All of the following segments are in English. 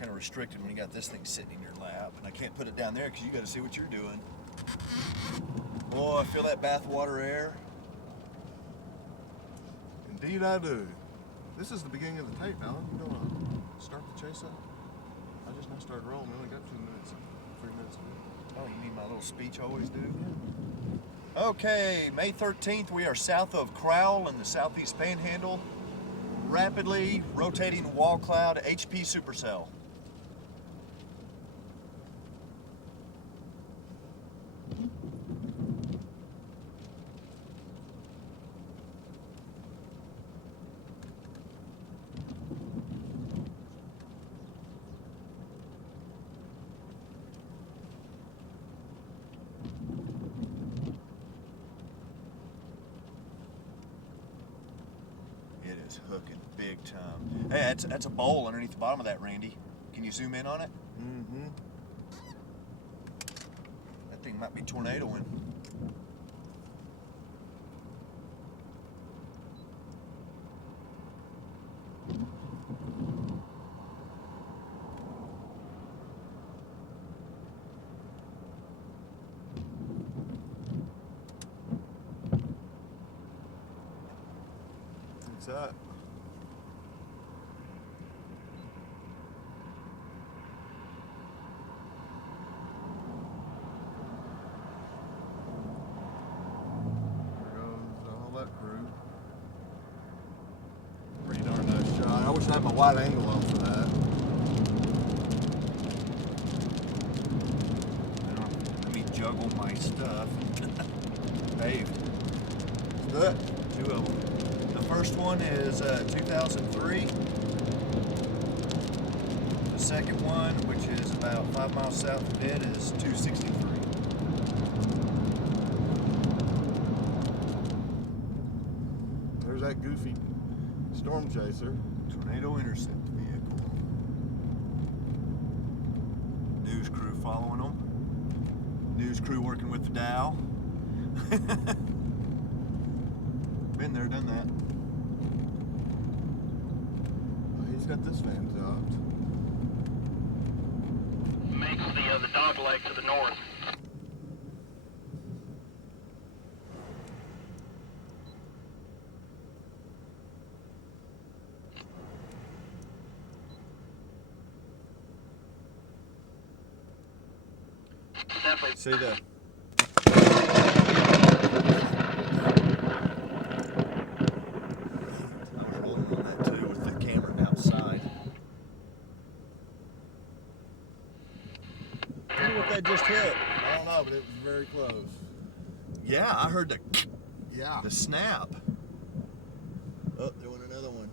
kind of restricted when you got this thing sitting in your lap, and I can't put it down there because you got to see what you're doing. Oh, I feel that bathwater air. Indeed I do. This is the beginning of the tape, Alan. You don't want to start the chase up? I just now started rolling. We only got 2 minutes, 3 minutes of it. Oh, you mean my little speech I always do? Yeah. Okay, May 13th, we are south of Crowell in the southeast Panhandle. Rapidly rotating wall cloud HP Supercell. It is hooking big time. Hey, that's a bowl underneath the bottom of that, Randy. Can you zoom in on it? Mm-hmm. That thing might be tornadoing. What's that? There goes all that crew. Pretty darn nice shot. I wish I had my wide angle on for that. Let me juggle my stuff. Dave. Let's do it. 2 of them. The first one is 2003. The second one, which is about 5 miles south of it, is 263. There's that goofy storm chaser. Tornado intercept vehicle. News crew following them. News crew working with the Dow. Been there, done that. Oh, he's got this van docked. Makes the dog leg to the north. Definitely. See the just hit. I don't know, but it was very close. Yeah, I heard Yeah. the snap. Oh, there went another one.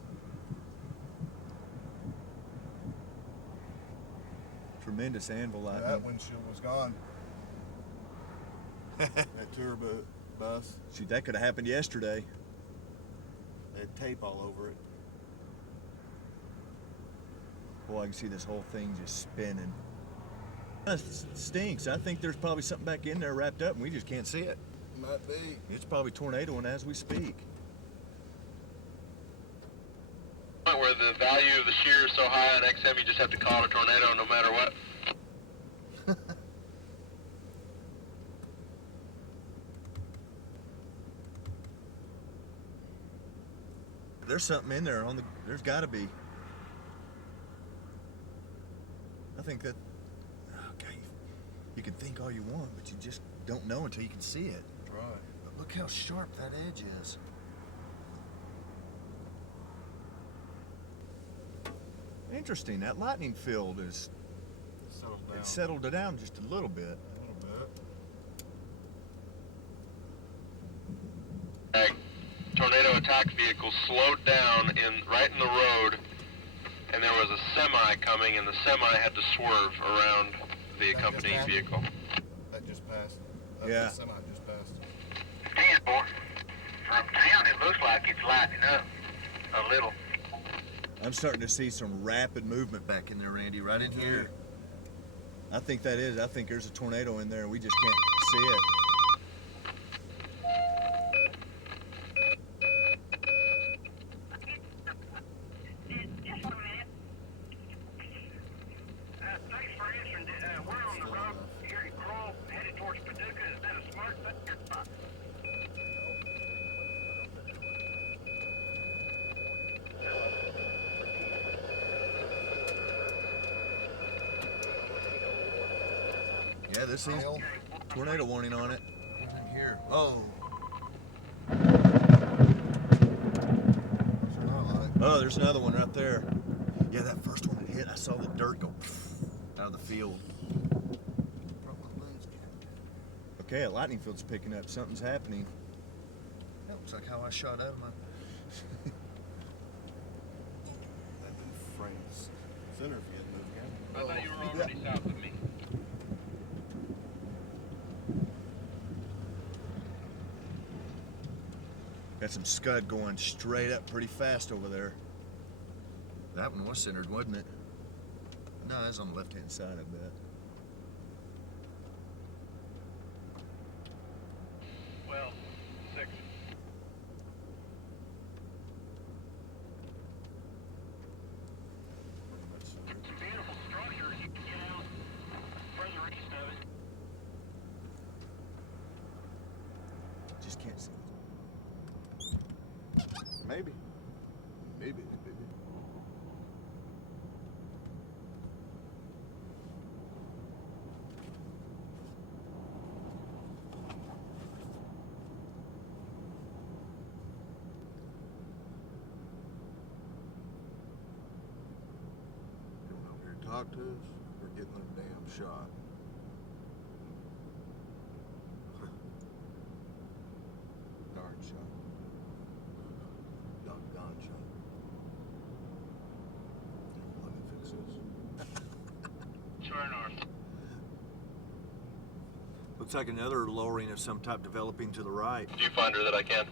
Tremendous anvil lightning. That windshield was gone. That tour bus. Shoot, that could have happened yesterday. They had tape all over it. Boy, I can see this whole thing just spinning. It stinks. I think there's probably something back in there wrapped up and we just can't see it. Might be. It's probably tornadoing as we speak. Where the value of the shear is so high on XM, you just have to call it a tornado no matter what. There's something in there there's got to be. I think that, okay, you can think all you want, but you just don't know until you can see it. Right. But look how sharp that edge is. Interesting, that lightning field is, it settled it down just a little bit. A little bit. Tornado attack vehicle slowed down right in the road, and there was a semi coming, and the semi had to swerve around the accompanying vehicle. That just passed. Yeah. The semi just passed. Stand, boy. From town, it looks like it's lightening up a little. I'm starting to see some rapid movement back in there, Randy, right in here. I think that is. I think there's a tornado in there and we just can't see it. Thanks for answering. We're on the road here in Crowell, headed towards Paducah. Is that a smart thing or not? Yeah, this thing's tornado warning on it. Even here. Oh. Oh, there's another one right there. Yeah, that first one that hit, I saw the dirt go out of the field. Okay, a lightning field's picking up. Something's happening. That looks like how I shot out of my... That'd been France. Center if you hadn't moved down. I thought you were already south of me. Got some scud going straight up pretty fast over there. That one was centered, wasn't it? No, it was on the left-hand side, I bet. Well, 6. Beautiful structure. You can get out further east of it. Just can't see. Maybe. Maybe. Coming over here to talk to us, we're getting them damn shot. Darn shot. Doggone shot. Let me fix this. Turn north. Looks like another lowering of some type developing to the right. Viewfinder that I can.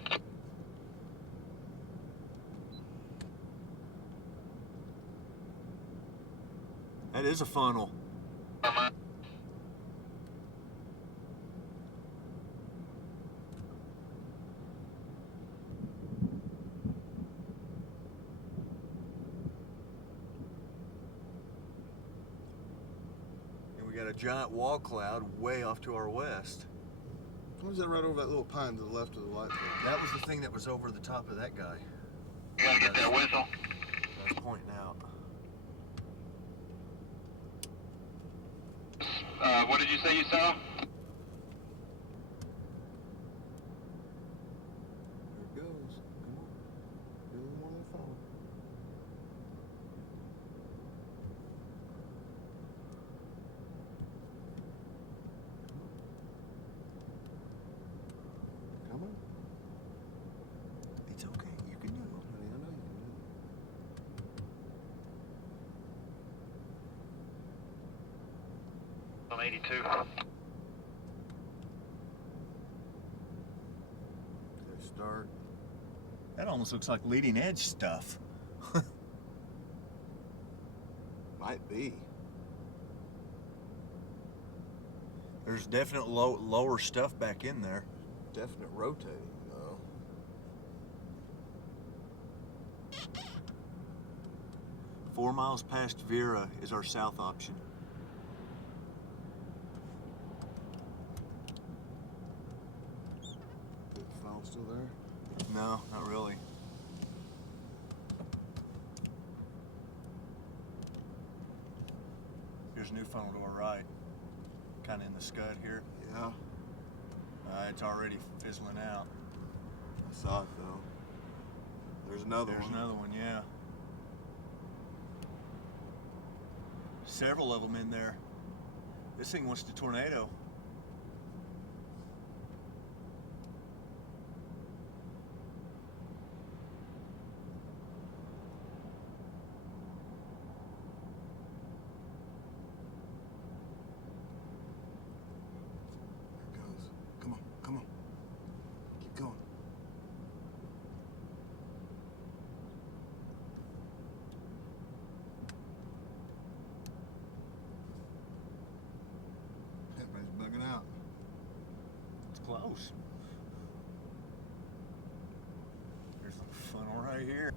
That is a funnel. And we got a giant wall cloud way off to our west. What is that right over that little pine to the left of the light pole? That was the thing that was over the top of that guy. You gotta get that whistle. That's pointing out. What did you say you saw? There it goes. Come on. Get a little more of that funnel. Come on. It's okay. You can do it. Honey, I know you can do it. On 82. Okay, start. That almost looks like leading edge stuff. Might be. There's definite lower stuff back in there. Definite rotating, though. Four miles past Vera is our south option. The funnel still there? No, not really. Here's a new funnel to our right. Kind of in the scud here. Yeah, It's already fizzling out. I saw it though. There's another There's one. another one, yeah. Several of them in there. This thing wants to tornado. There it goes. Come on, come on. Keep going. Everybody's bugging out. It's close. There's a funnel right here.